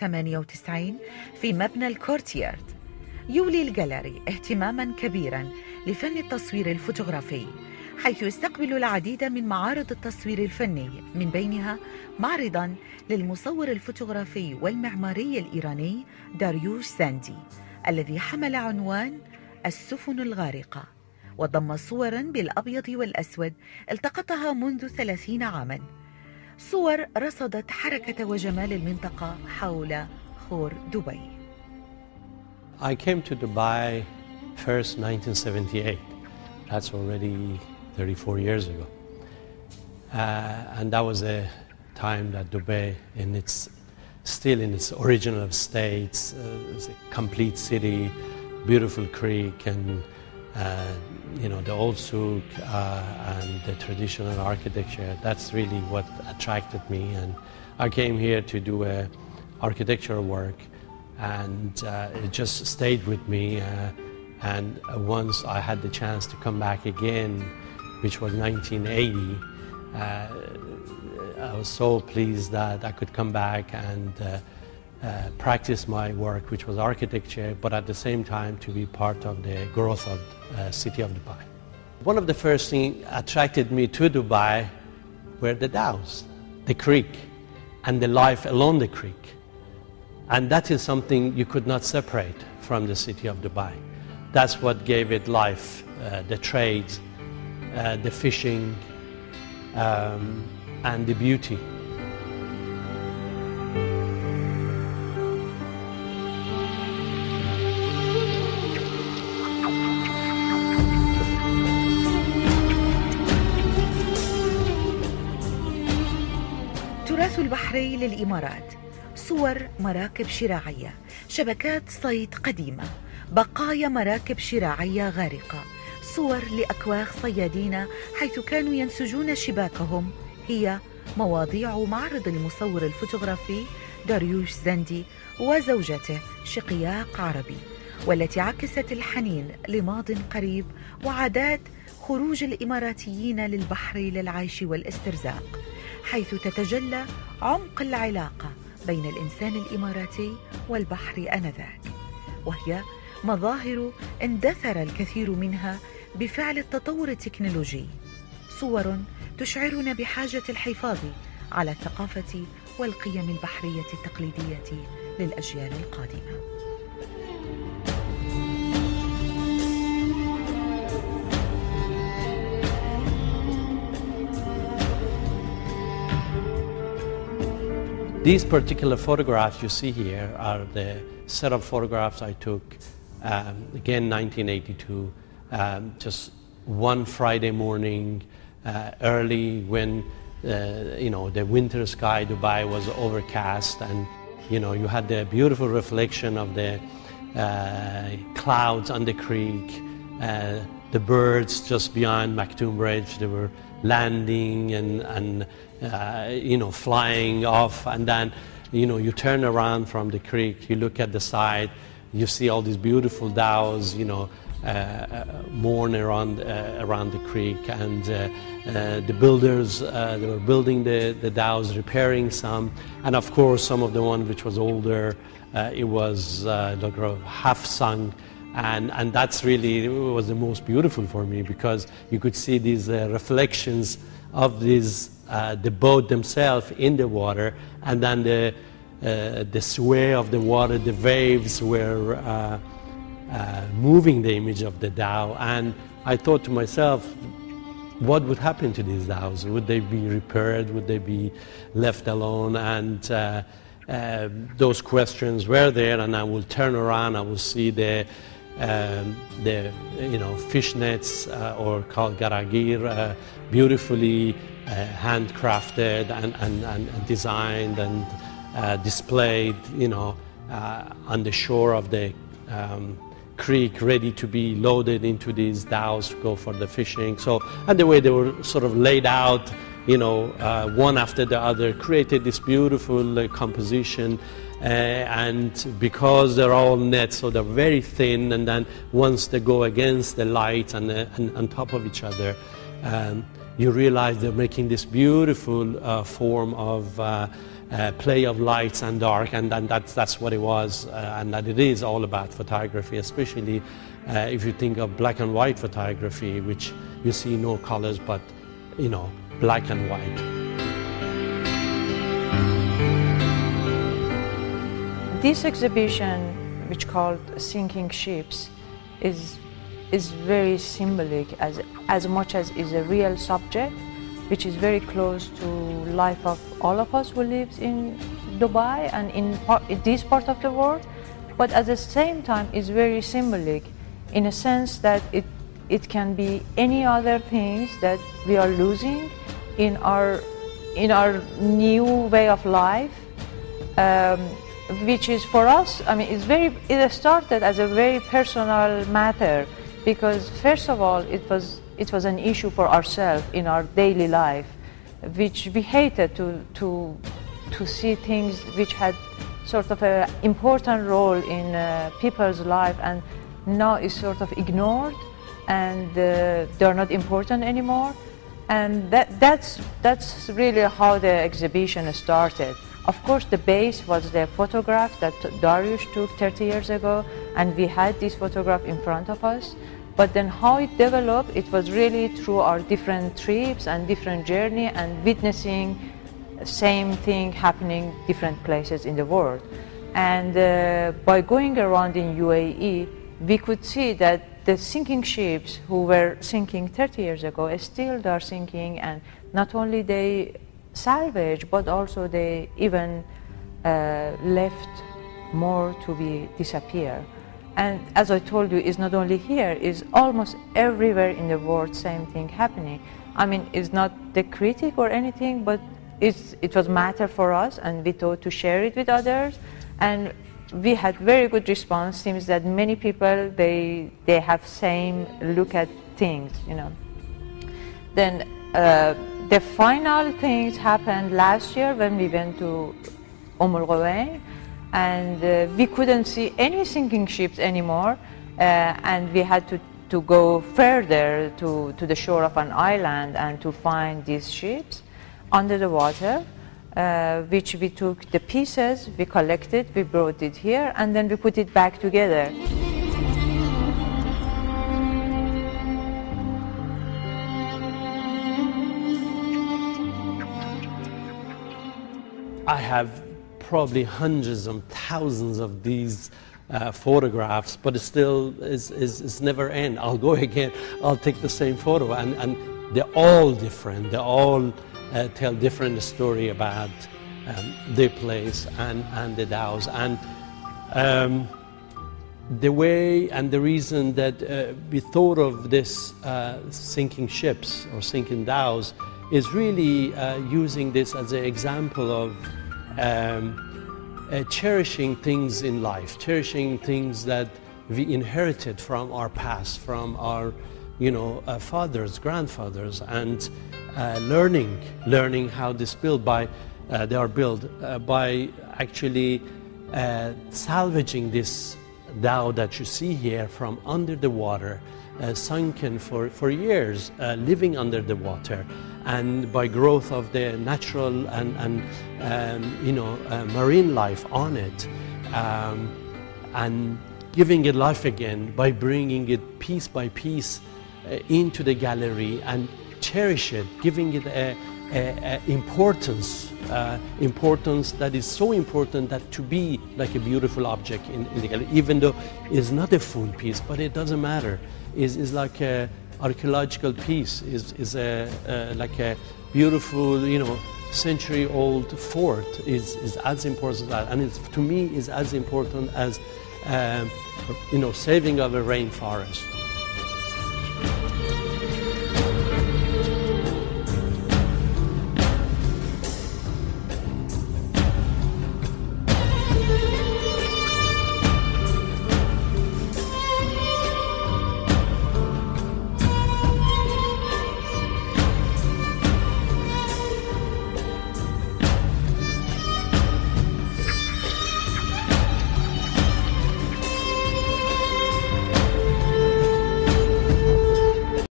98 في مبنى الكورتيارد. يولي الجاليري اهتماماً كبيراً لفن التصوير الفوتوغرافي، حيث يستقبل العديد من معارض التصوير الفني، من بينها معرضاً للمصور الفوتوغرافي والمعماري الإيراني داريوش زاندي الذي حمل عنوان السفن الغارقة، وضم صوراً بالأبيض والأسود التقطها منذ 30 عاماً، صور رصدت حركة وجمال المنطقة حول خور دبي. I came to Dubai first 1978. That's already 34 years ago. And that was a time that Dubai, still in its original state, it's a complete city, beautiful creek, and the old souk and the traditional architecture. That's really what attracted me, and I came here to do architectural work, and it just stayed with me. And once I had the chance to come back again, which was 1980, I was so pleased that I could come back and practice my work, which was architecture, but at the same time to be part of the growth of the city of Dubai. One of the first things attracted me to Dubai were the dhows, the creek, and the life along the creek. And that is something you could not separate from the city of Dubai. That's what gave it life, the trades, the fishing, and the beauty. تراث البحري للإمارات، صور مراكب شراعية، شبكات صيد قديمة، بقايا مراكب شراعية غارقة، صور لأكواخ صيادين حيث كانوا ينسجون شباكهم، هي مواضيع معرض المصور الفوتوغرافي داريوش زاندي وزوجته شقياق عربي، والتي عكست الحنين لماض قريب وعادات خروج الإماراتيين للبحر للعيش والاسترزاق، حيث تتجلى عمق العلاقة بين الإنسان الإماراتي والبحر آنذاك، وهي مظاهر اندثر الكثير منها بفعل التطور التكنولوجي، صور تشعرنا بحاجة الحفاظ على الثقافة والقيم البحرية التقليدية للأجيال القادمة. These particular photographs you see here are the set of photographs I took, again 1982, just one Friday morning, early when the winter sky Dubai was overcast, and you had the beautiful reflection of the clouds on the creek, the birds just beyond Maktoum Bridge, they were landing and flying off, and then you turn around from the creek, you look at the side, you see all these beautiful dhows moored around the creek, and the builders, they were building the dhows, repairing some, and of course some of the one which was older, it was half sunk, and that's really was the most beautiful for me, because you could see these reflections of these the boat themselves in the water, and then the sway of the water, the waves were moving the image of the dhow. And I thought to myself, what would happen to these dhows? Would they be repaired? Would they be left alone? And those questions were there, and I will turn around, I will see the fish nets, or called garagir, beautifully handcrafted and designed and displayed, on the shore of the creek, ready to be loaded into these dhows to go for the fishing. So, and the way they were sort of laid out, one after the other, created this beautiful composition. And because they're all nets, so they're very thin, and then once they go against the light and on top of each other, you realize they're making this beautiful form of play of lights and dark, and that's what it was, and that it is all about photography, especially if you think of black and white photography, which you see no colors but, you know, black and white. This exhibition, which called Sinking Ships, is very symbolic as much as is a real subject, which is very close to life of all of us who lives in Dubai and in this part of the world, but at the same time is very symbolic in a sense that it can be any other things that we are losing in our new way of life, which is for us, I mean, it started as a very personal matter, because first of all it was an issue for ourselves in our daily life, which we hated to see things which had sort of an important role in people's life, and now is sort of ignored, and they're not important anymore. And that's really how the exhibition started. Of course, the base was the photograph that Darius took 30 years ago, and we had this photograph in front of us. But then how it developed, it was really through our different trips and different journey and witnessing same thing happening different places in the world. And by going around in UAE, we could see that the sinking ships who were sinking 30 years ago, still they are sinking, and not only they salvage, but also they even left more to be disappear. And as I told you, it's not only here, it's almost everywhere in the world, same thing happening. I mean, it's not the critic or anything, but it was matter for us, and we thought to share it with others. And we had very good response. Seems that many people, they have same look at things, you know. Then the final things happened last year when we went to Al Quwain, and we couldn't see any sinking ships anymore, and we had to go further to the shore of an island and to find these ships under the water, which we took the pieces, we collected, we brought it here, and then we put it back together. I have probably hundreds and thousands of these photographs, but it still is never end. I'll go again, I'll take the same photo, and they're all different. They all tell different story about their place and the dhows. And the way and the reason that we thought of this sinking ships or sinking dhows is really using this as an example of cherishing things in life, cherishing things that we inherited from our past, from our, fathers, grandfathers, and learning how this they are built by actually salvaging this dhow that you see here from under the water, sunken for years, living under the water, and by growth of the natural and marine life on it, and giving it life again by bringing it piece by piece into the gallery and cherish it, giving it a importance that is so important that to be like a beautiful object in the gallery, even though it's not a full piece, but it doesn't matter. Is like a archaeological piece, is like a beautiful, century-old fort is as important as that, and to me is as important as saving of a rainforest.